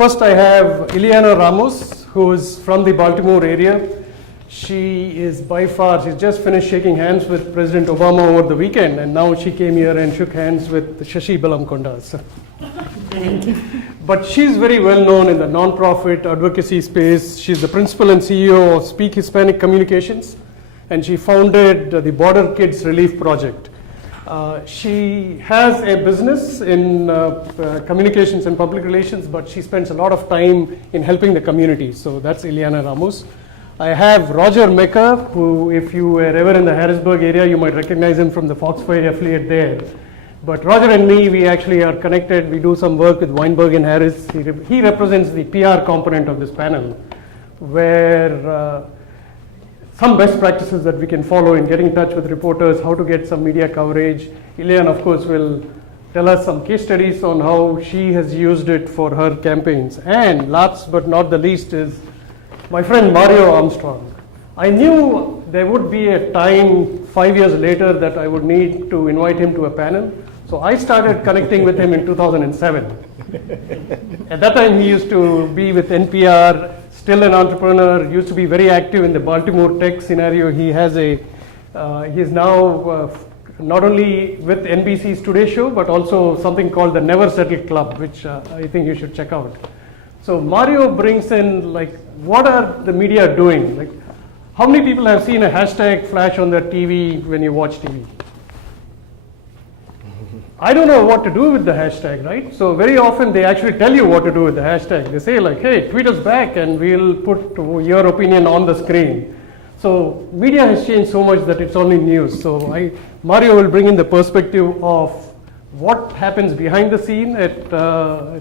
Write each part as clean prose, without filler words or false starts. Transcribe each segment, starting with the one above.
First, I have Ileana Ramos, who is from the Baltimore area. She is by far, she's just finished shaking hands with President Obama over the weekend, and now she came here and shook hands with Shashi Belamkonda. So. Thank you. But she's very well known in the nonprofit advocacy space. She's the principal and CEO of Speak Hispanic Communications, and she founded the Border Kids Relief Project. She has a business in communications and public relations, but she spends a lot of time in helping the community. So that's Ileana Ramos. I have Roger Mecca, who, if you were ever in the Harrisburg area, you might recognize him from the Fox 5 affiliate there. But Roger and me, we actually are connected. We do some work with Weinberg and Harris. He represents the PR component of this panel, where some best practices that we can follow in getting in touch with reporters, how to get some media coverage. Ileana, of course, will tell us some case studies on how she has used it for her campaigns. And last but not the least is my friend Mario Armstrong. I knew there would be a time 5 years later that I would need to invite him to a panel. So I started connecting with him in 2007. At that time, he used to be with NPR, still an entrepreneur, used to be very active in the Baltimore tech scenario. He has he is now not only with NBC's Today Show, but also something called the Never Settle Club, which I think you should check out. So Mario brings in, like, what are the media doing? Like, how many people have seen a hashtag flash on their TV when you watch TV? I don't know what to do with the hashtag, right? So very often they actually tell you what to do with the hashtag. They say like, hey, tweet us back and we'll put your opinion on the screen. So media has changed so much that it's only news. So Mario will bring in the perspective of what happens behind the scene at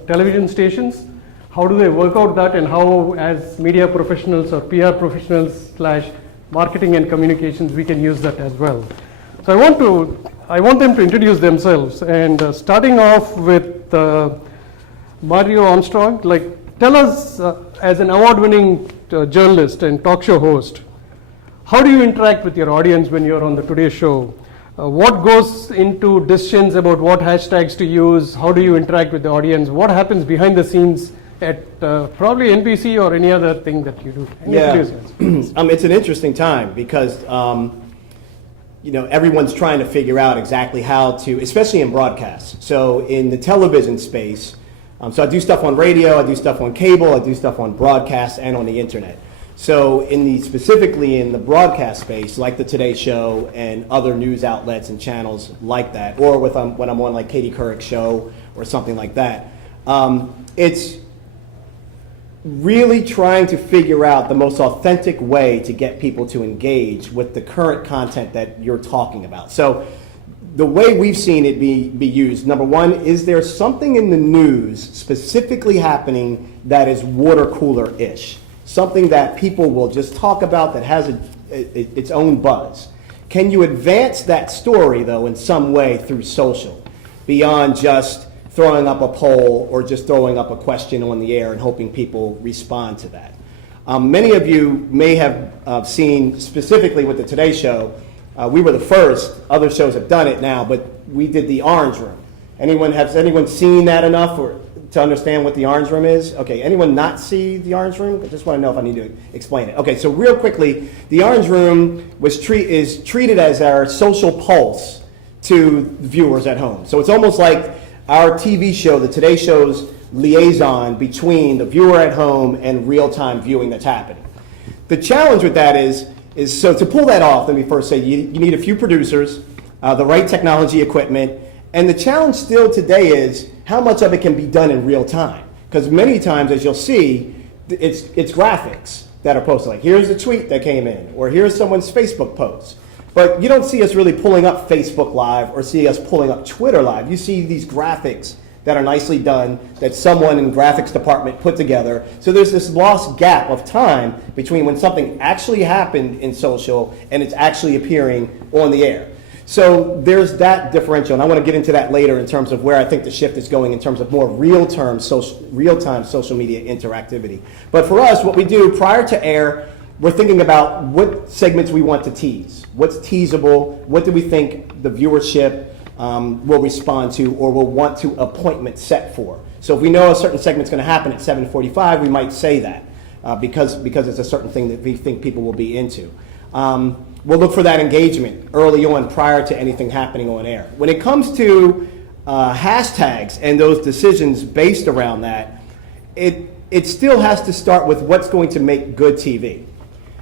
television stations. How do they work out that, and how, as media professionals or PR professionals / marketing and communications, we can use that as well. So I want them to introduce themselves, and starting off with Mario Armstrong. Like, tell us, as an award-winning journalist and talk show host, how do you interact with your audience when you're on the Today Show? What goes into decisions about what hashtags to use? How do you interact with the audience? What happens behind the scenes at probably NBC or any other thing that you do? It's an interesting time because everyone's trying to figure out exactly how to, especially in broadcast. So in the television space, so I do stuff on radio, I do stuff on cable, I do stuff on broadcast and on the internet. So specifically in the broadcast space, like the Today Show and other news outlets and channels like that, or when I'm on like Katie Couric's show or something like that, it's really trying to figure out the most authentic way to get people to engage with the current content that you're talking about. So the way we've seen it be used, number one, is there something in the news specifically happening that is water cooler-ish? Something that people will just talk about that has its own buzz. Can you advance that story, though, in some way through social, beyond just throwing up a poll or just throwing up a question on the air and hoping people respond to that? Many of you may have seen, specifically with the Today Show, we were the first. Other shows have done it now, but we did the Orange Room. Has anyone seen that enough to understand what the Orange Room is? Okay, anyone not see the Orange Room? I just want to know if I need to explain it. Okay, so real quickly, the Orange Room is treated as our social pulse to viewers at home. So it's almost like our TV show, the Today Show's liaison between the viewer at home and real-time viewing that's happening. The challenge with that is so to pull that off, let me first say you need a few producers, the right technology equipment, and the challenge still today is how much of it can be done in real time. Because many times, as you'll see, it's graphics that are posted. Like, here's a tweet that came in, or here's someone's Facebook post. But you don't see us really pulling up Facebook Live or see us pulling up Twitter Live. You see these graphics that are nicely done that someone in the graphics department put together. So there's this lost gap of time between when something actually happened in social and it's actually appearing on the air. So there's that differential, and I want to get into that later in terms of where I think the shift is going in terms of more real-time social media interactivity. But for us, what we do prior to air, we're thinking about what segments we want to tease. What's teasable? What do we think the viewership will respond to or will want to appointment set for? So if we know a certain segment's going to happen at 7:45, we might say that because it's a certain thing that we think people will be into. We'll look for that engagement early on prior to anything happening on air. When it comes to hashtags and those decisions based around that, it still has to start with what's going to make good TV.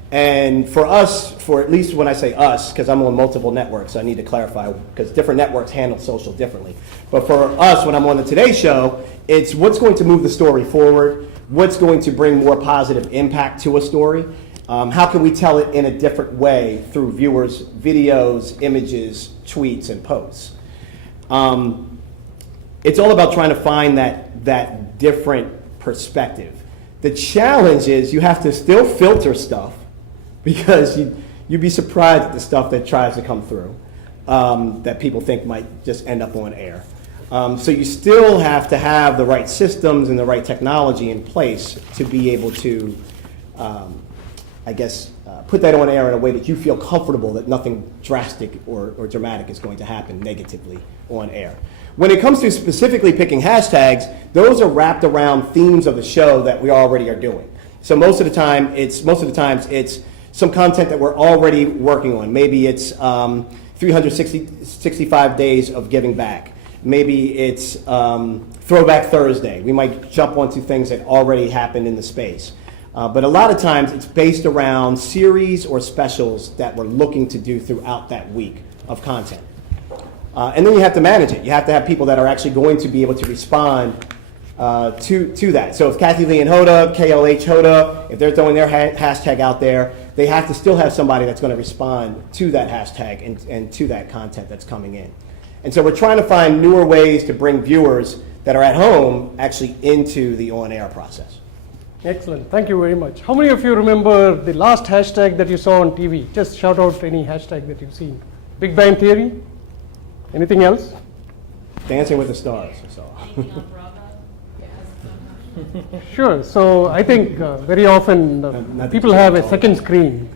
And for us, for at least when I say us, because I'm on multiple networks, so I need to clarify, because different networks handle social differently. But for us, when I'm on the Today Show, it's what's going to move the story forward, what's going to bring more positive impact to a story. How can we tell it in a different way through viewers, videos, images, tweets, and posts? It's all about trying to find that different perspective. The challenge is you have to still filter stuff, because you'd be surprised at the stuff that tries to come through that people think might just end up on air. So you still have to have the right systems and the right technology in place to be able to put that on air in a way that you feel comfortable that nothing drastic or dramatic is going to happen negatively on air. When it comes to specifically picking hashtags, those are wrapped around themes of the show that we already are doing. So most of the times it's some content that we're already working on. Maybe it's 365 days of giving back. Maybe it's Throwback Thursday. We might jump onto things that already happened in the space. But a lot of times it's based around series or specials that we're looking to do throughout that week of content. And then you have to manage it. You have to have people that are actually going to be able to respond to that. So if Kathy Lee and Hoda, KLH Hoda, if they're throwing their hashtag out there, they have to still have somebody that's going to respond to that hashtag and to that content that's coming in. And so we're trying to find newer ways to bring viewers that are at home actually into the on-air process. Excellent. Thank you very much. How many of you remember the last hashtag that you saw on TV? Just shout out any hashtag that you've seen. Big Bang Theory? Anything else? Dancing with the Stars. So. Sure. So I think very often people have a second screen.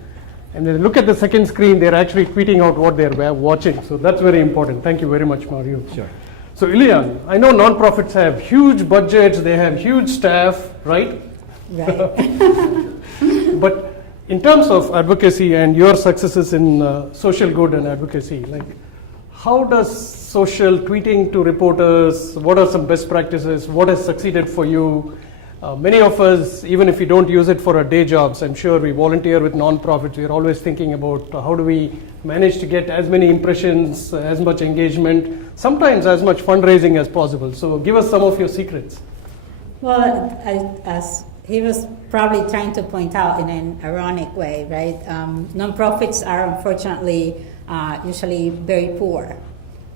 And they look at the second screen, they're actually tweeting out what they're watching. So that's very important. Thank you very much, Mario. Sure. So Ilian, I know nonprofits have huge budgets, they have huge staff, right? Right. But in terms of advocacy and your successes in social good and advocacy, like how does social tweeting to reporters, what are some best practices, what has succeeded for you? Many of us, even if we don't use it for our day jobs, I'm sure we volunteer with nonprofits, we're always thinking about how do we manage to get as many impressions, as much engagement, sometimes as much fundraising as possible. So give us some of your secrets. Well, as he was probably trying to point out in an ironic way, right? Nonprofits are unfortunately usually very poor.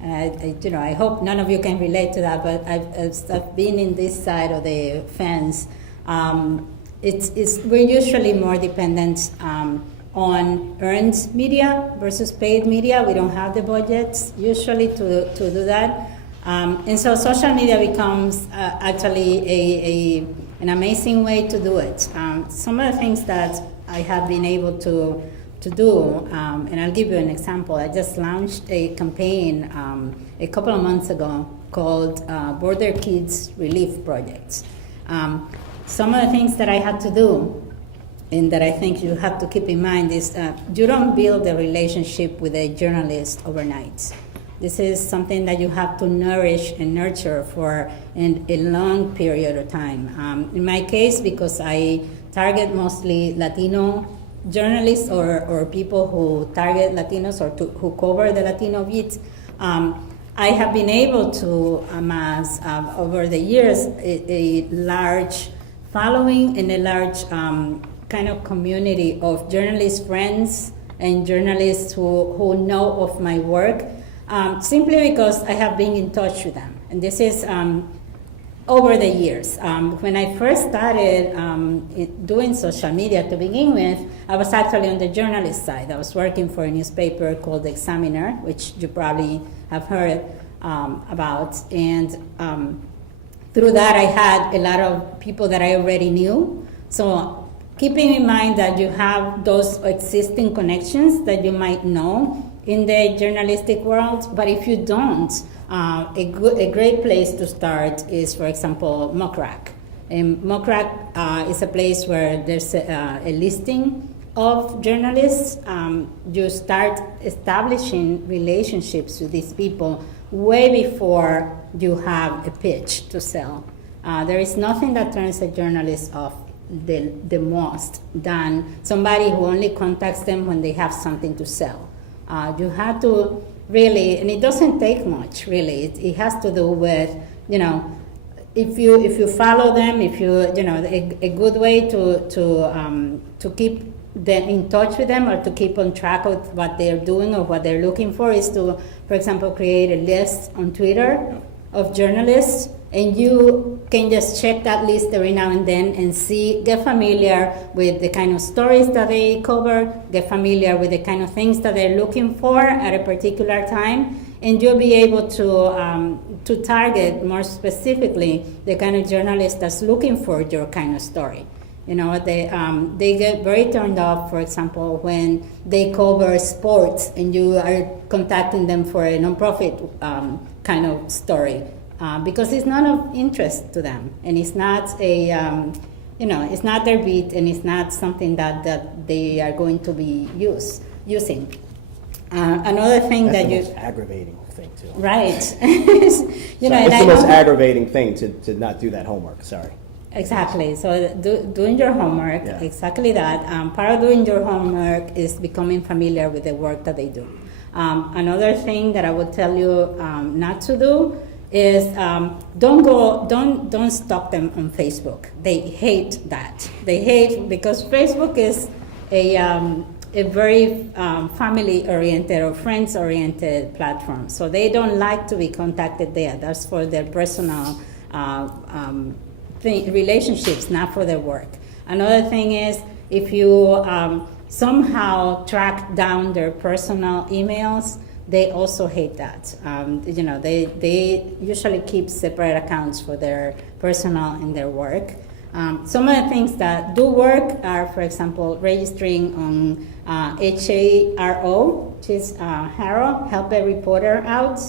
I hope none of you can relate to that, but I've been in this side of the fence. We're usually more dependent on earned media versus paid media. We don't have the budgets usually to do that. And so social media becomes actually an amazing way to do it. Some of the things that I have been able to do, and I'll give you an example. I just launched a campaign a couple of months ago called Border Kids Relief Project. Some of the things that I had to do and that I think you have to keep in mind is you don't build a relationship with a journalist overnight. This is something that you have to nourish and nurture for a long period of time. In my case, because I target mostly Latino journalists or people who target Latinos or who cover the Latino beat, I have been able to amass over the years a large following and a large kind of community of journalist friends and journalists who know of my work, simply because I have been in touch with them. And this is over the years. When I first started doing social media to begin with, I was actually on the journalist side. I was working for a newspaper called The Examiner, which you probably have heard about. And through that, I had a lot of people that I already knew. So keeping in mind that you have those existing connections that you might know in the journalistic world, but if you don't, A great place to start is, for example, Mokrack. And Mokrack is a place where there's a listing of journalists. You start establishing relationships with these people way before you have a pitch to sell. There is nothing that turns a journalist off the most than somebody who only contacts them when they have something to sell. You have to really, and it doesn't take much really. It has to do with, if you follow them, if a good way to keep them in touch with them or to keep on track of what they're doing or what they're looking for is to, for example, create a list on Twitter of journalists, and you can just check that list every now and then and get familiar with the kind of stories that they cover, get familiar with the kind of things that they're looking for at a particular time, and you'll be able to target more specifically the kind of journalist that's looking for your kind of story. They get very turned off, for example, when they cover sports and you are contacting them for a nonprofit kind of story, because it's not of interest to them, and it's not it's not their beat, and it's not something that they are going to be using. Another thing That's that the most aggravating thing too. right, It's the most aggravating thing to not do that homework. Sorry. Exactly. So doing your homework, Yeah. exactly that. Part of doing your homework is becoming familiar with the work that they do. Another thing that I would tell you not to do is don't stalk them on Facebook. They hate that. They hate because Facebook is a very family-oriented or friends-oriented platform. So they don't like to be contacted there. That's for their personal relationships, not for their work. Another thing is if you somehow track down their personal emails, they also hate that. They usually keep separate accounts for their personal and their work. Some of the things that do work are, for example, registering on HARO, which is HARO, Help a Reporter Out.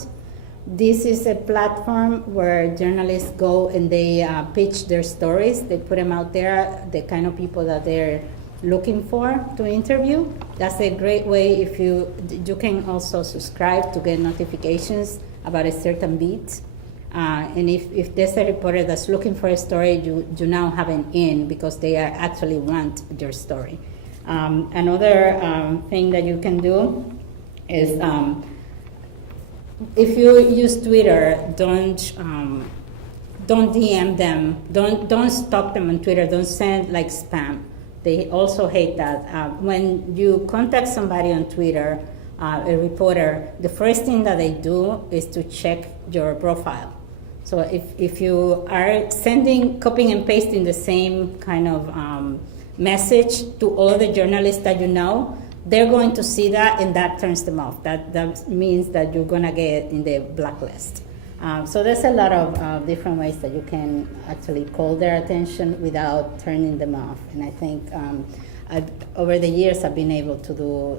This is a platform where journalists go and they pitch their stories. They put them out there, the kind of people that they're looking for to interview. That's a great way. If you can also subscribe to get notifications about a certain beat. And if there's a reporter that's looking for a story, you now have an in because they actually want your story. Another thing that you can do is if you use Twitter, don't DM them. Don't stalk them on Twitter. Don't send like spam. They also hate that. When you contact somebody on Twitter, a reporter, the first thing that they do is to check your profile. So if you are copying and pasting the same kind of message to all the journalists that you know, they're going to see that, and that turns them off. That means that you're going to get in the blacklist. So there's a lot of different ways that you can actually call their attention without turning them off. And I think over the years I've been able to do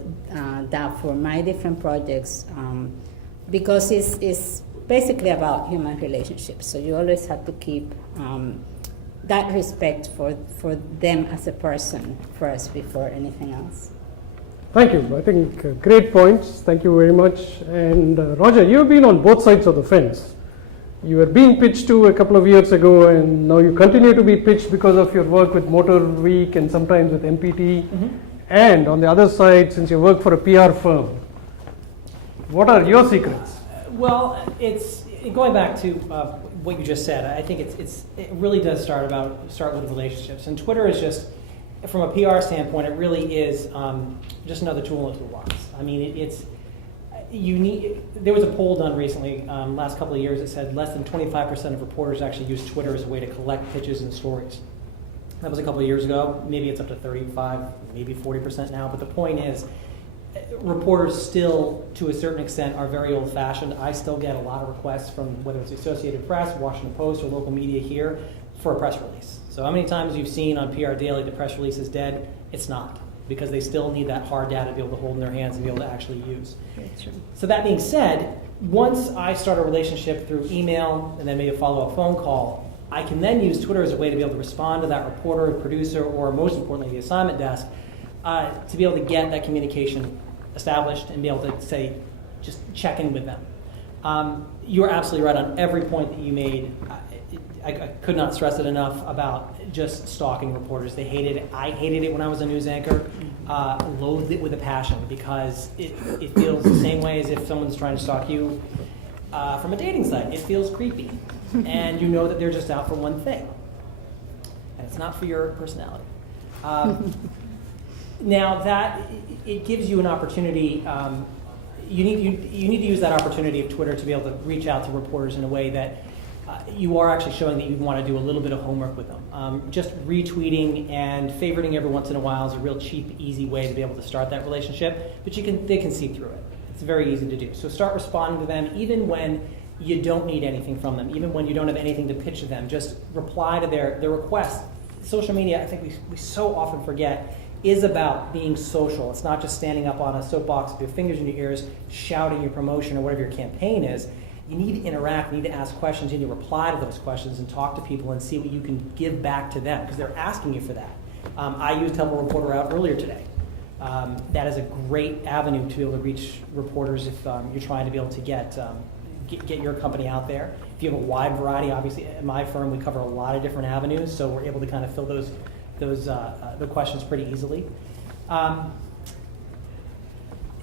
that for my different projects because it's basically about human relationships. So you always have to keep that respect for them as a person first before anything else. Thank you. I think great points. Thank you very much. And Roger, you've been on both sides of the fence. You were being pitched to a couple of years ago, and now you continue to be pitched because of your work with Motor Week and sometimes with MPT. Mm-hmm. And on the other side, since you work for a PR firm, what are your secrets? Well, it's going back to what you just said. I think it really does start with relationships, and Twitter is just, from a PR standpoint, it really is just another tool in the toolbox. I mean, there was a poll done recently, last couple of years, that said less than 25% of reporters actually use Twitter as a way to collect pitches and stories. That was a couple of years ago. Maybe it's up to 35, maybe 40% now. But the point is, reporters still, to a certain extent, are very old-fashioned. I still get a lot of requests from whether it's the Associated Press, Washington Post, or local media here for a press release. So how many times you've seen on PR Daily the press release is dead? It's not. because they still need that hard data to be able to hold in their hands and be able to actually use. Very true. So that being said, once I start a relationship through email and then maybe a follow-up phone call, I can then use Twitter as a way to be able to respond to that reporter, producer, or most importantly, the assignment desk, to be able to get that communication established and be able to say, just check in with them. You are absolutely right on every point that you made. I could not stress it enough about just stalking reporters. They hated it. I hated it when I was a news anchor. Loathed it with a passion because it feels the same way as if someone's trying to stalk you from a dating site. It feels creepy. And you know that they're just out for one thing. And it's not for your personality. Now that it gives you an opportunity, you need to use that opportunity of Twitter to be able to reach out to reporters in a way that you are actually showing that you want to do a little bit of homework with them. Just retweeting and favoriting every once in a while is a real cheap, easy way to be able to start that relationship, but they can see through it. It's very easy to do. So start responding to them even when you don't need anything from them, even when you don't have anything to pitch to them. Just reply to their request. Social media, I think we so often forget, is about being social. It's not just standing up on a soapbox with your fingers in your ears, shouting your promotion or whatever your campaign is. You need to interact, you need to ask questions, you need to reply to those questions and talk to people and see what you can give back to them because they're asking you for that. I used Help a Reporter Out earlier today. That is a great avenue to be able to reach reporters if you're trying to be able to get your company out there. If you have a wide variety, obviously at my firm we cover a lot of different avenues, so we're able to kind of fill the questions pretty easily.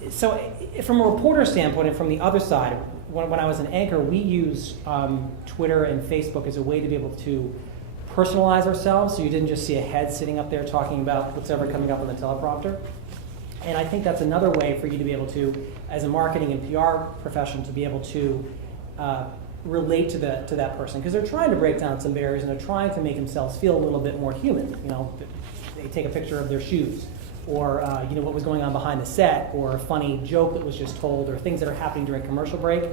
So from a reporter standpoint and from the other side, when I was an anchor, we used Twitter and Facebook as a way to be able to personalize ourselves so you didn't just see a head sitting up there talking about whatever coming up on the teleprompter. And I think that's another way for you to be able to, as a marketing and PR professional, to be able to relate to that person because they're trying to break down some barriers and they're trying to make themselves feel a little bit more human. You know, they take a picture of their shoes, or what was going on behind the set, or a funny joke that was just told, or things that are happening during commercial break.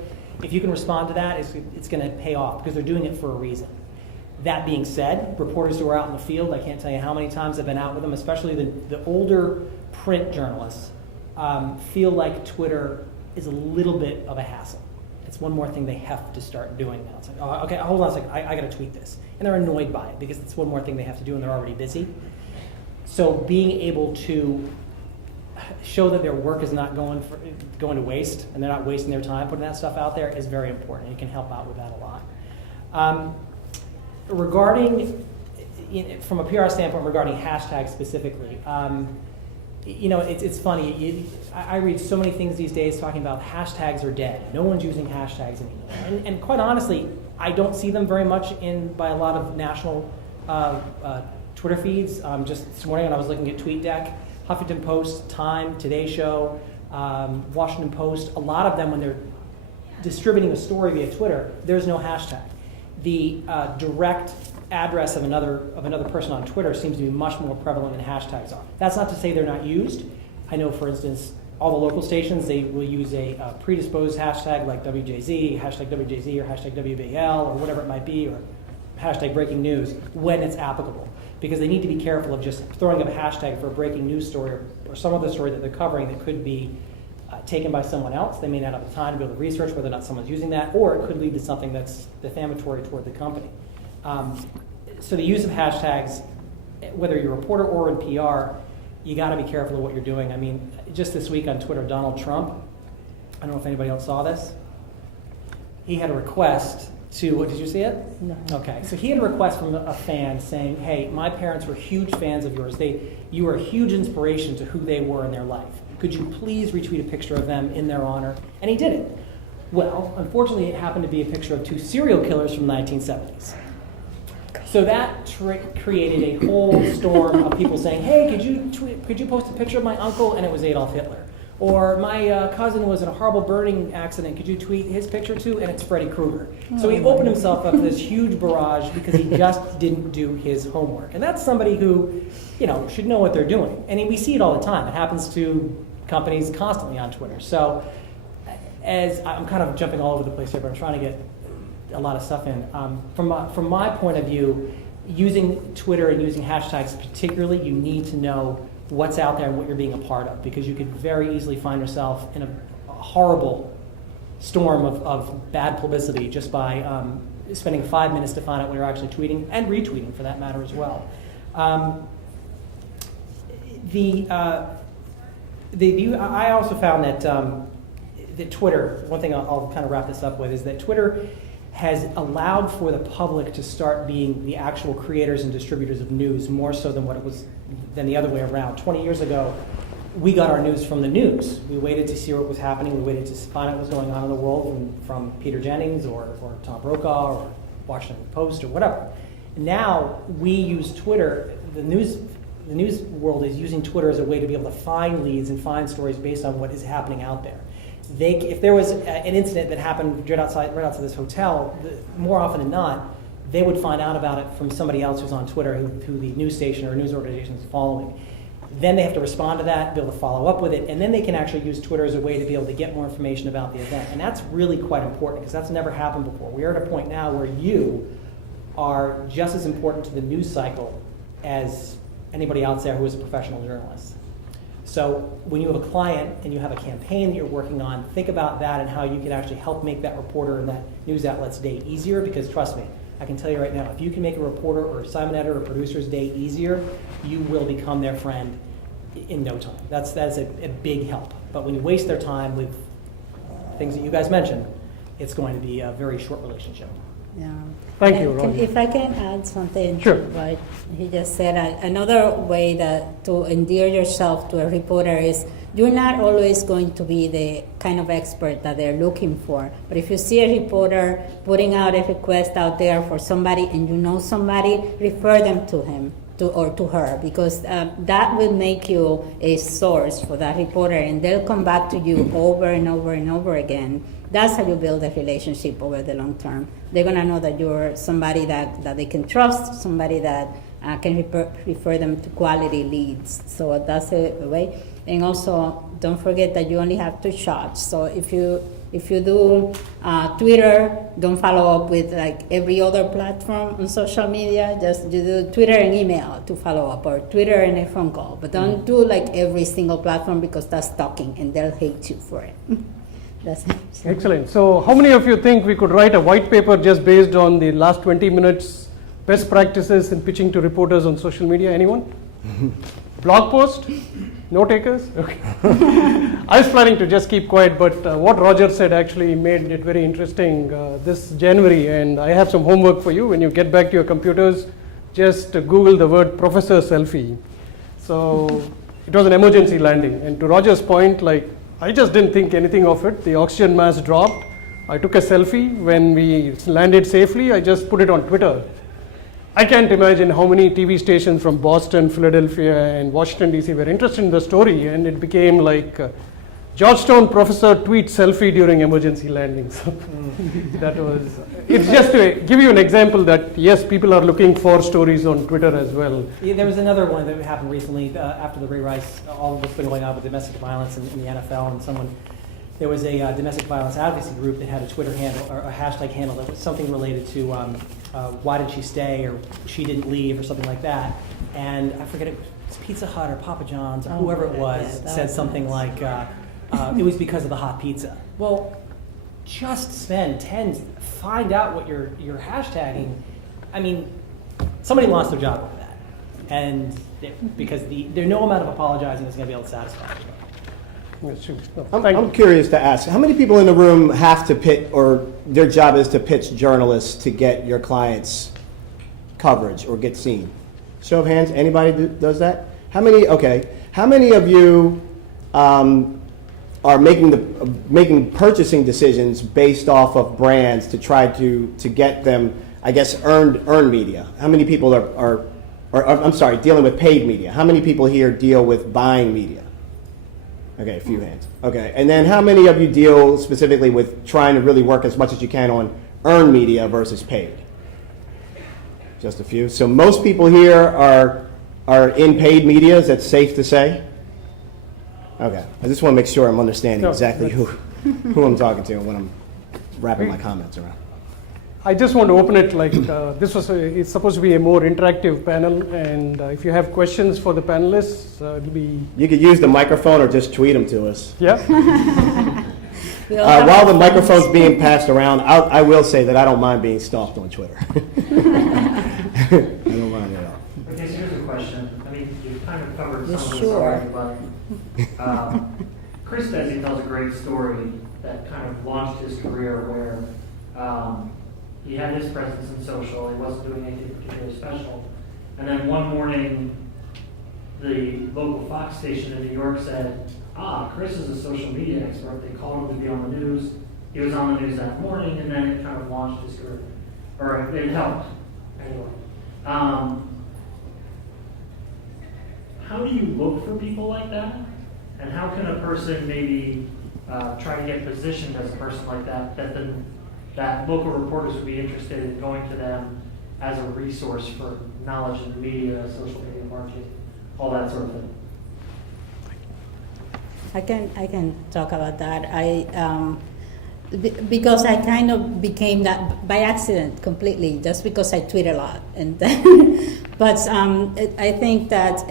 If you can respond to that, it's going to pay off because they're doing it for a reason. That being said, reporters who are out in the field, I can't tell you how many times I've been out with them, especially the older print journalists, feel like Twitter is a little bit of a hassle. It's one more thing they have to start doing now. It's like, oh, okay, hold on a second, I got to tweet this. And they're annoyed by it because it's one more thing they have to do and they're already busy. So being able to show that their work is not going to waste and they're not wasting their time putting that stuff out there is very important. It can help out with that a lot. Regarding, from a PR standpoint, regarding hashtags specifically, it's funny. I read so many things these days talking about hashtags are dead. No one's using hashtags anymore. And quite honestly, I don't see them very much by a lot of national Twitter feeds. Just this morning when I was looking at TweetDeck, Huffington Post, Time, Today Show, Washington Post, a lot of them when they're distributing a story via Twitter, there's no hashtag. The direct address of another person on Twitter seems to be much more prevalent than hashtags are. That's not to say they're not used. I know, for instance, all the local stations, they will use a predisposed hashtag like WJZ, hashtag WJZ, or hashtag WBL, or whatever it might be, or hashtag breaking news when it's applicable. Because they need to be careful of just throwing up a hashtag for a breaking news story or some other story that they're covering that could be taken by someone else. They may not have the time to be able to research whether or not someone's using that, or it could lead to something that's defamatory toward the company. So the use of hashtags, whether you're a reporter or in PR, you got to be careful of what you're doing. I mean, just this week on Twitter, Donald Trump, I don't know if anybody else saw this, he had a request to, did you see it? No. Okay, so he had a request from a fan saying, hey, my parents were huge fans of yours. You were a huge inspiration to who they were in their life. Could you please retweet a picture of them in their honor? And he did it. Well, unfortunately, it happened to be a picture of two serial killers from the 1970s. So that created a whole storm of people saying, hey, could you post a picture of my uncle? And it was Adolf Hitler. Or my cousin was in a horrible burning accident. Could you tweet his picture too? And it's Freddy Krueger. So he opened himself up to this huge barrage because he just didn't do his homework. And that's somebody who, should know what they're doing. And we see it all the time. It happens to companies constantly on Twitter. So as I'm kind of jumping all over the place here, but I'm trying to get a lot of stuff in. From my point of view, using Twitter and using hashtags particularly, you need to know what's out there and what you're being a part of, because you could very easily find yourself in a horrible storm of bad publicity just by spending 5 minutes to find out what you're actually tweeting and retweeting, for that matter, as well. I also found that Twitter, one thing I'll kind of wrap this up with, is that Twitter has allowed for the public to start being the actual creators and distributors of news more so than the other way around. 20 years ago, we got our news from the news. We waited to see what was happening. We waited to find out what was going on in the world from Peter Jennings or Tom Brokaw or Washington Post or whatever. Now we use Twitter. The news world is using Twitter as a way to be able to find leads and find stories based on what is happening out there. If there was an incident that happened right outside this hotel, more often than not, they would find out about it from somebody else who's on Twitter who the news station or news organization is following. Then they have to respond to that, be able to follow up with it, and then they can actually use Twitter as a way to be able to get more information about the event. And that's really quite important because that's never happened before. We are at a point now where you are just as important to the news cycle as anybody out there who is a professional journalist. So when you have a client and you have a campaign that you're working on, think about that and how you can actually help make that reporter and that news outlet's day easier, because trust me, I can tell you right now, if you can make a reporter or assignment editor or producer's day easier, you will become their friend in no time. That's a big help. But when you waste their time with things that you guys mentioned, it's going to be a very short relationship. Yeah. Thank you, Roger. If I can add something Sure. to what he just said, another way to endear yourself to a reporter is you're not always going to be the kind of expert that they're looking for. But if you see a reporter putting out a request out there for somebody and you know somebody, refer them to him or to her, because that will make you a source for that reporter, and they'll come back to you over and over and over again. That's how you build a relationship over the long term. They're going to know that you're somebody that they can trust, somebody that can refer them to quality leads. So that's a way. And also, don't forget that you only have 2 shots. So if you do Twitter, don't follow up with like every other platform on social media. Just you do Twitter and email to follow up, or Twitter and a phone call. But don't do like every single platform, because that's stalking and they'll hate you for it. That's it. Excellent. So how many of you think we could write a white paper just based on the last 20 minutes best practices in pitching to reporters on social media? Anyone? Blog post? No takers? Okay. I was planning to just keep quiet, but what Roger said actually made it very interesting this January, and I have some homework for you. When you get back to your computers, just Google the word professor selfie. So it was an emergency landing, and to Roger's point, like, I just didn't think anything of it. The oxygen mask dropped. I took a selfie. When we landed safely, I just put it on Twitter. I can't imagine how many TV stations from Boston, Philadelphia, and Washington, D.C. were interested in the story, and it became like Georgetown professor tweet selfie during emergency landings. So that was, it's just to give you an example that yes, people are looking for stories on Twitter as well. Yeah, there was another one that happened recently after the Ray Rice, all what's been going on with domestic violence in the NFL, and there was a domestic violence advocacy group that had a Twitter handle or a hashtag handle that was something related to why did she stay, or she didn't leave, or something like that. And I forget, it was Pizza Hut or Papa John's or whoever it was said something like, it was because of the hot pizza. Well, just find out what you're hashtagging. I mean, somebody lost their job over that. And because there's no amount of apologizing is going to be able to satisfy it. I'm curious to ask, how many people in the room have to pitch, or their job is to pitch journalists to get your clients coverage or get seen? Show of hands, anybody does that? How many of you are making purchasing decisions based off of brands to try to get them, I guess, earned media? How many people are dealing with paid media? How many people here deal with buying media? Okay, a few hands. Okay, and then how many of you deal specifically with trying to really work as much as you can on earned media versus paid? Just a few. So most people here are in paid media. Is that safe to say? Okay, I just want to make sure I'm understanding exactly who I'm talking to when I'm wrapping my comments around. I just want to open it like it's supposed to be a more interactive panel, and if you have questions for the panelists, it'll be You could use the microphone or just tweet them to us. yeah. We all have While the phones. microphone's being passed around, I will say that I don't mind being stalked on Twitter. I don't mind at all. Okay, so here's a question. I mean, you've kind of covered You some of this sure? already, but Chris says he tells a great story that kind of launched his career where he had his presence in social, he wasn't doing anything particularly special. And then one morning, the local Fox station in New York said, Chris is a social media expert. They called him to be on the news. He was on the news that morning, and then it kind of launched his career. Or it helped, anyway. How do you look for people like that? And how can a person maybe try to get positioned as a person like that, that local reporters would be interested in going to them as a resource for knowledge in media, social media marketing, all that sort of thing? I can talk about that. Because I kind of became that by accident completely, just because I tweet a lot, and but I think that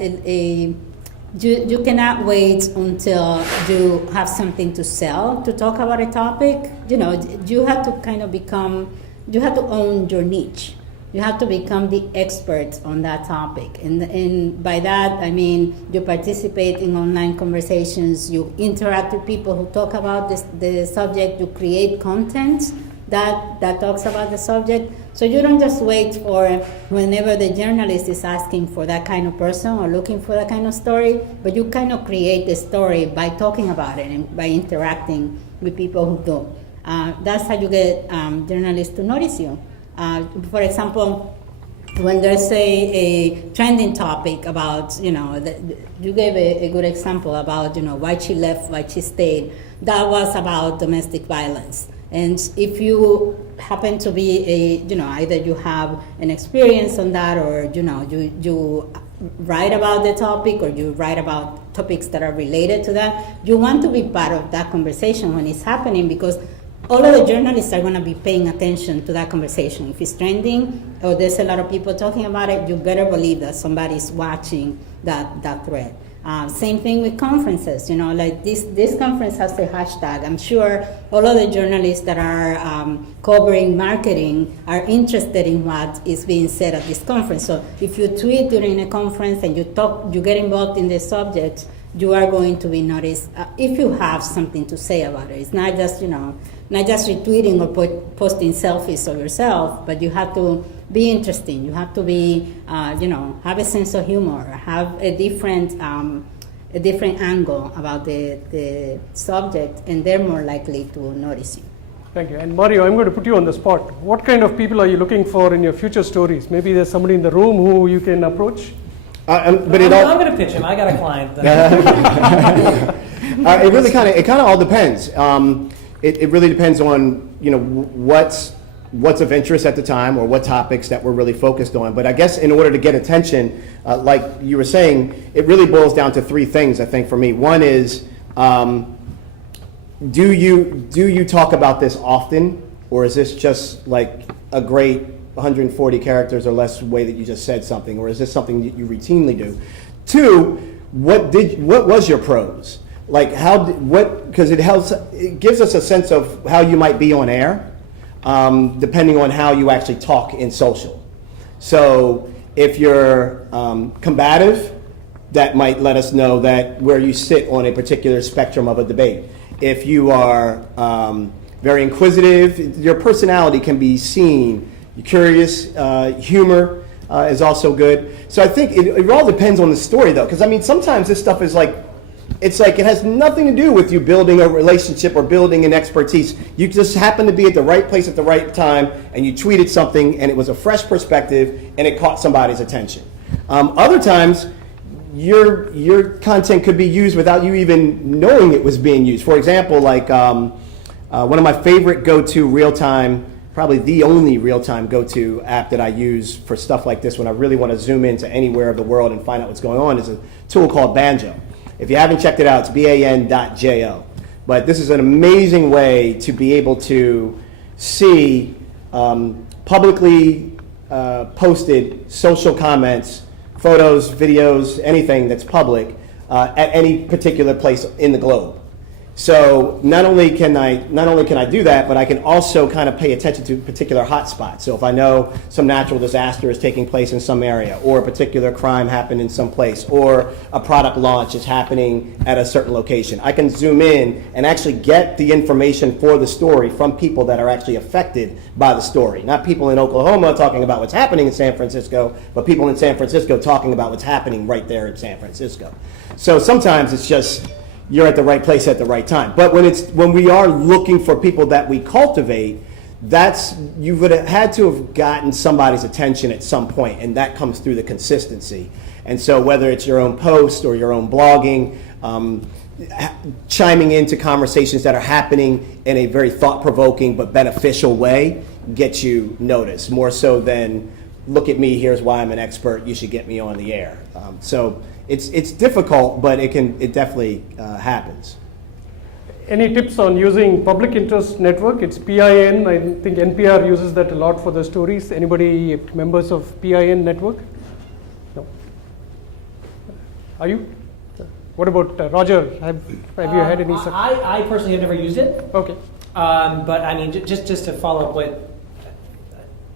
you cannot wait until you have something to sell to talk about a topic. You have to kind of you have to own your niche. You have to become the expert on that topic. And by that, I mean you participate in online conversations, you interact with people who talk about the subject, you create content that talks about the subject. So you don't just wait for whenever the journalist is asking for that kind of person or looking for that kind of story, but you kind of create the story by talking about it and by interacting with people who do. That's how you get journalists to notice you. For example, when there's a trending topic about, you gave a good example about, why she left, why she stayed. That was about domestic violence. And if you happen to be either you have an experience on that, or, you write about the topic, or you write about topics that are related to that, you want to be part of that conversation when it's happening, because all of the journalists are going to be paying attention to that conversation. If it's trending or there's a lot of people talking about it, you better believe that somebody's watching that thread. Same thing with conferences. Like this conference has a hashtag. I'm sure all of the journalists that are covering marketing are interested in what is being said at this conference. So if you tweet during a conference and you get involved in the subject, you are going to be noticed if you have something to say about it. It's not just not just retweeting or posting selfies of yourself, but you have to be interesting. You have to be, have a sense of humor, have a different angle about the subject, and they're more likely to notice you. Thank you. And Mario, I'm going to put you on the spot. What kind of people are you looking for in your future stories? Maybe there's somebody in the room who you can approach. I'm going to pitch him. I got a client. It really kind of all depends. It really depends on what's of interest at the time, or what topics that we're really focused on. But I guess in order to get attention, like you were saying, it really boils down to three things, I think, for me. One is, do you talk about this often, or is this just like a great 140 characters or less way that you just said something, or is this something that you routinely do? Two, what was your prose? Like because it gives us a sense of how you might be on air, depending on how you actually talk in social. So if you're combative, that might let us know that where you sit on a particular spectrum of a debate. If you are very inquisitive, your personality can be seen. You're curious, humor is also good. So I think it all depends on the story, though, because I mean sometimes this stuff is like, it has nothing to do with you building a relationship or building an expertise. You just happen to be at the right place at the right time, and you tweeted something, and it was a fresh perspective, and it caught somebody's attention. Other times, your content could be used without you even knowing it was being used. For example, like one of my favorite go-to real-time, probably the only real-time go-to app that I use for stuff like this when I really want to zoom into anywhere of the world and find out what's going on, is a tool called Banjo. If you haven't checked it out, it's ban.jo. But this is an amazing way to be able to see publicly posted social comments, photos, videos, anything that's public at any particular place in the globe. So not only can I do that, but I can also kind of pay attention to particular hotspots. So if I know some natural disaster is taking place in some area, or a particular crime happened in some place, or a product launch is happening at a certain location, I can zoom in and actually get the information for the story from people that are actually affected by the story. Not people in Oklahoma talking about what's happening in San Francisco, but people in San Francisco talking about what's happening right there in San Francisco. So sometimes it's just you're at the right place at the right time. But when we are looking for people that we cultivate, you would have had to have gotten somebody's attention at some point, and that comes through the consistency. And so whether it's your own post or your own blogging, chiming into conversations that are happening in a very thought-provoking but beneficial way gets you noticed, more so than look at me, here's why I'm an expert, you should get me on the air. So it's difficult, but it definitely happens. Any tips on using public interest network? It's PIN. I think NPR uses that a lot for the stories. Anybody members of PIN network? No. Are you? What about Roger? Have you had any? I personally have never used it. Okay. But I mean, just to follow up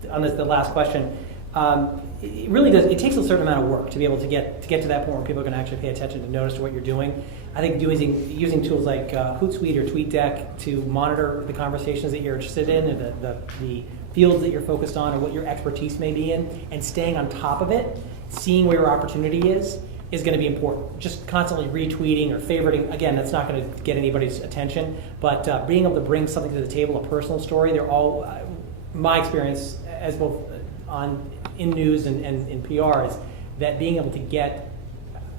on the last question, it really does. It takes a certain amount of work to be able to get to that point where people are going to actually pay attention to notice to what you're doing. I think using tools like Hootsuite or TweetDeck to monitor the conversations that you're interested in, and the fields that you're focused on, or what your expertise may be in, and staying on top of it, seeing where your opportunity is going to be important. Just constantly retweeting or favoriting, again, that's not going to get anybody's attention, but being able to bring something to the table, a personal story, they're all, my experience as both in news and in PR is that being able to get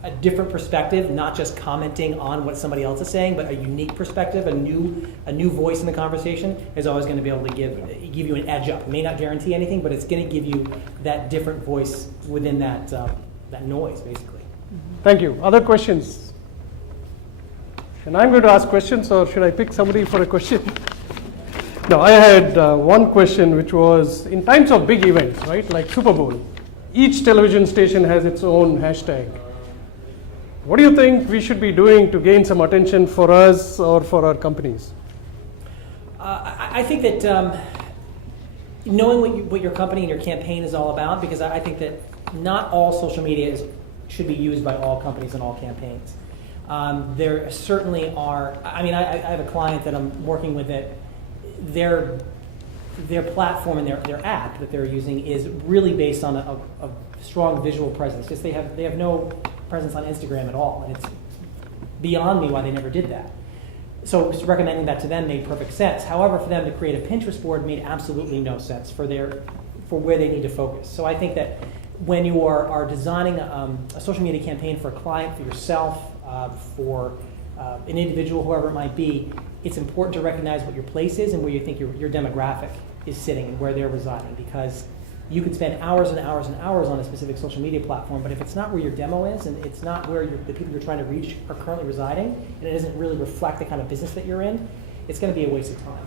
a different perspective, not just commenting on what somebody else is saying, but a unique perspective, a new voice in the conversation is always going to be able to give you an edge up. It may not guarantee anything, but it's going to give you that different voice within that noise, basically. Thank you. Other questions? And I'm going to ask questions, or should I pick somebody for a question? No, I had one question, which was, in times of big events, right, like Super Bowl, each television station has its own hashtag. What do you think we should be doing to gain some attention for us or for our companies? I think that knowing what your company and your campaign is all about, because I think that not all social media should be used by all companies and all campaigns. There certainly are. I mean, I have a client that I'm working with that their platform and their app that they're using is really based on a strong visual presence. Just they have no presence on Instagram at all, and it's beyond me why they never did that. So recommending that to them made perfect sense. However, for them to create a Pinterest board made absolutely no sense for where they need to focus. So I think that when you are designing a social media campaign for a client, for yourself, for an individual, whoever it might be, it's important to recognize what your place is and where you think your demographic is sitting and where they're residing, because you could spend hours and hours and hours on a specific social media platform, but if it's not where your demo is and it's not where the people you're trying to reach are currently residing, and it doesn't really reflect the kind of business that you're in, it's going to be a waste of time.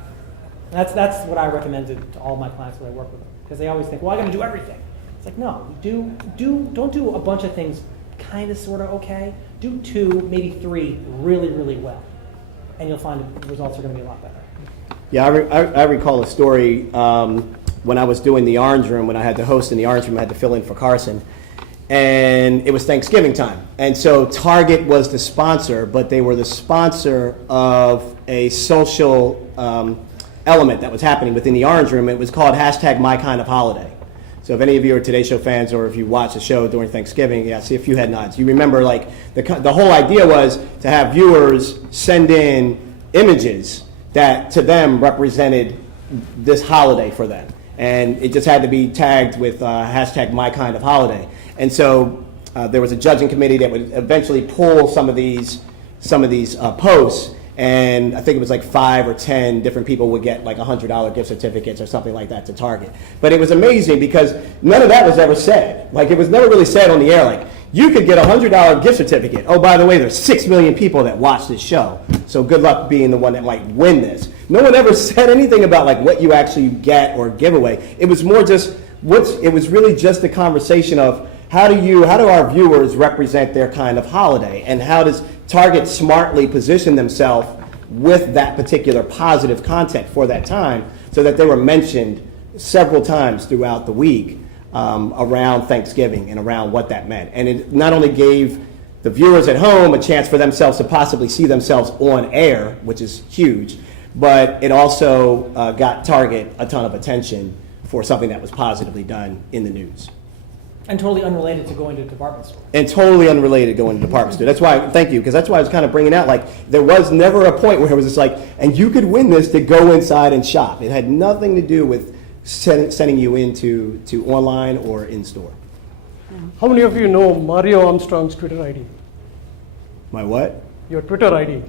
And that's what I recommend to all my clients when I work with them, because they always think, well, I'm going to do everything. It's like, no, don't do a bunch of things kind of, sort of okay. Do 2, maybe 3 really, really well, and you'll find the results are going to be a lot better. Yeah, I recall a story when I was doing the Orange Room, when I had to host in the Orange Room, I had to fill in for Carson, and it was Thanksgiving time. And so Target was the sponsor, but they were the sponsor of a social element that was happening within the Orange Room. It was called #MyKindOfHoliday. So if any of you are Today Show fans, or if you watch the show during Thanksgiving, yeah, I see a few head nods. You remember, like, the whole idea was to have viewers send in images that to them represented this holiday for them. And it just had to be tagged with #MyKindOfHoliday. And so there was a judging committee that would eventually pull some of these posts, and I think it was like 5 or 10 different people would get like $100 gift certificates or something like that to Target. But it was amazing because none of that was ever said. Like, it was never really said on the air, like, you could get a $100 gift certificate. Oh, by the way, there's 6 million people that watch this show, so good luck being the one that might win this. No one ever said anything about like what you actually get or give away. It was more just it was really just a conversation of how do our viewers represent their kind of holiday, and how does Target smartly position themselves with that particular positive content for that time, so that they were mentioned several times throughout the week around Thanksgiving and around what that meant. And it not only gave the viewers at home a chance for themselves to possibly see themselves on air, which is huge, but it also got Target a ton of attention for something that was positively done in the news. And totally unrelated to going to a department store. And totally unrelated to going to department store. That's why, thank you, because that's why I was kind of bringing out, like, there was never a point where it was just like, and you could win this to go inside and shop. It had nothing to do with sending you into online or in store. How many of you know Mario Armstrong's Twitter ID? My what? Your Twitter ID.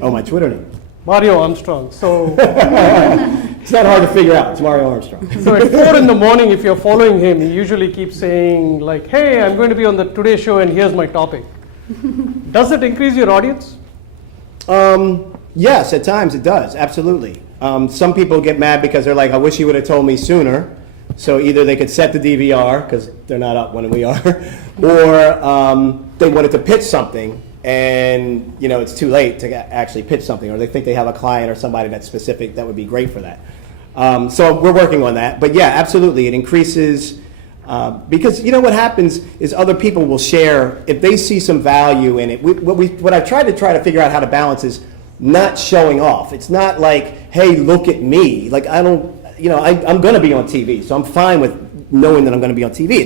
Oh, my Twitter name. Mario Armstrong. So, It's not hard to figure out. It's Mario Armstrong. so at 4 in the morning, if you're following him, he usually keeps saying like, hey, I'm going to be on the Today Show and here's my topic. Does it increase your audience? Yes, at times it does, absolutely. Some people get mad because they're like, I wish you would have told me sooner. So either they could set the DVR, because they're not up when we are, or they wanted to pitch something, and it's too late to actually pitch something, or they think they have a client or somebody that's specific that would be great for that. So we're working on that. But yeah, absolutely, it increases, because what happens is other people will share, if they see some value in it. What I tried to figure out how to balance is not showing off. It's not like, hey, look at me. Like, I don't, I'm going to be on TV, so I'm fine with knowing that I'm going to be on TV.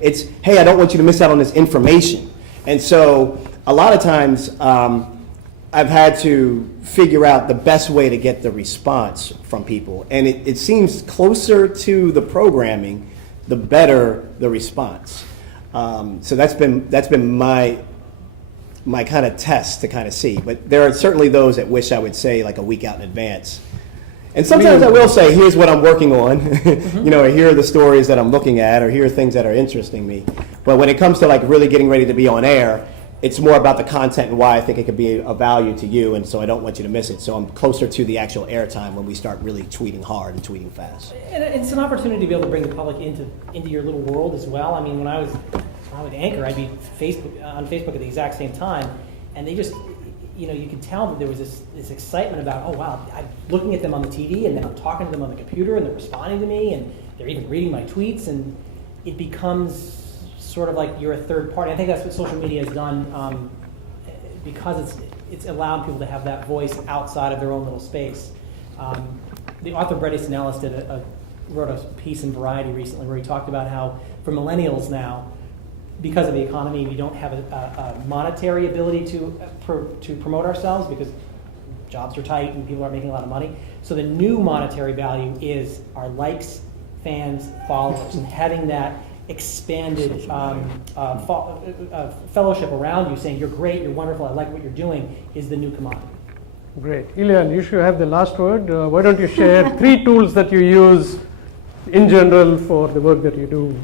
It's, hey, I don't want you to miss out on this information. And so a lot of times I've had to figure out the best way to get the response from people. And it seems closer to the programming, the better the response. So that's been my kind of test to kind of see. But there are certainly those that wish I would say like a week out in advance. And sometimes I will say, here's what I'm working on, or here are the stories that I'm looking at, or here are things that are interesting me. But when it comes to like really getting ready to be on air, it's more about the content and why I think it could be of value to you, and so I don't want you to miss it. So I'm closer to the actual airtime when we start really tweeting hard and tweeting fast. And it's an opportunity to be able to bring the public into your little world as well. I mean, when I would anchor, I'd be on Facebook at the exact same time, and they just, you could tell that there was this excitement about, oh wow, I'm looking at them on the TV, and then I'm talking to them on the computer, and they're responding to me, and they're even reading my tweets, and it becomes sort of like you're a third party. I think that's what social media has done, because it's allowed people to have that voice outside of their own little space. The author Bret Easton Ellis wrote a piece in Variety recently where he talked about how for millennials now, because of the economy, we don't have a monetary ability to promote ourselves because jobs are tight and people aren't making a lot of money. So the new monetary value is our likes, fans, followers, and having that expanded fellowship around you saying, you're great, you're wonderful, I like what you're doing, is the new commodity. Great. Elian, you should have the last word. Why don't you share 3 tools that you use in general for the work that you do?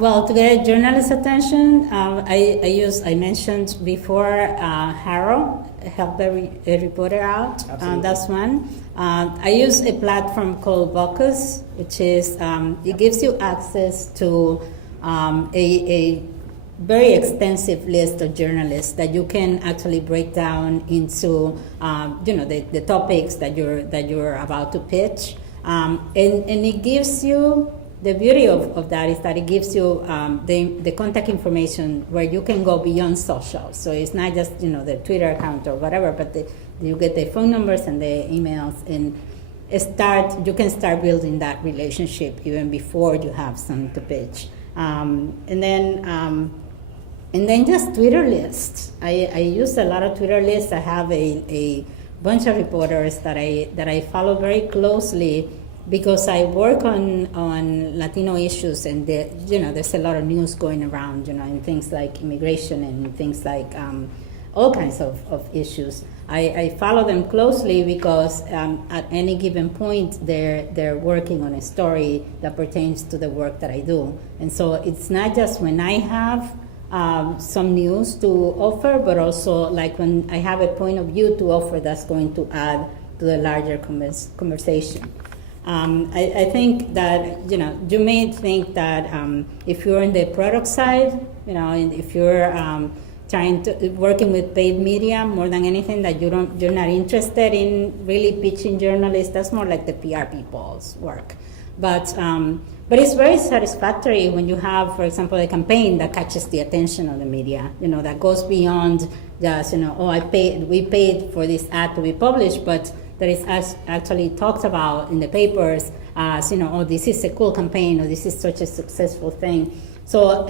Well, to get journalists' attention, I mentioned before Harrow, help a reporter out. That's one. I use a platform called Vocus, which is, it gives you access to a very extensive list of journalists that you can actually break down into, the topics that you're about to pitch. And it gives you, the beauty of that is that it gives you the contact information where you can go beyond social. So it's not just the Twitter account or whatever, but you get the phone numbers and the emails, and you can start building that relationship even before you have something to pitch. And then just Twitter lists. I use a lot of Twitter lists. I have a bunch of reporters that I follow very closely, because I work on Latino issues, and there's a lot of news going around, and things like immigration and things like all kinds of issues. I follow them closely because at any given point they're working on a story that pertains to the work that I do, and so it's not just when I have some news to offer, but also like when I have a point of view to offer, that's going to add to the larger conversation. I think that, you may think that if you're in the product side, and if you're working with paid media more than anything, that you're not interested in really pitching journalists. That's more like the PR people's work. But it's very satisfactory when you have, for example, a campaign that catches the attention of the media, that goes beyond just, we paid for this ad to be published, but that is actually talked about in the papers as, this is a cool campaign, or this is such a successful thing. So,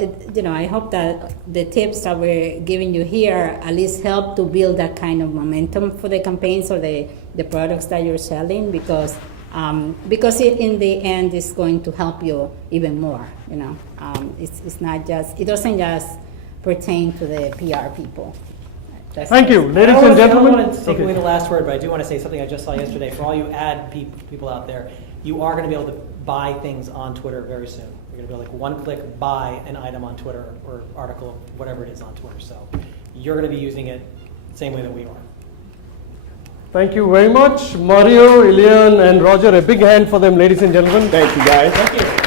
I hope that the tips that we're giving you here at least help to build that kind of momentum for the campaigns or the products that you're selling, because it, in the end, is going to help you even more, It's not just, it doesn't just pertain to the PR people. Thank you, ladies and gentlemen. I don't want to take away the last word, but I do want to say something I just saw yesterday. For all you ad people out there, you are going to be able to buy things on Twitter very soon. You're going to be able to one-click buy an item on Twitter or article, whatever it is on Twitter. So you're going to be using it the same way that we are. Thank you very much, Mario, Ilian, and Roger. A big hand for them, ladies and gentlemen. Thank you, guys. Thank you.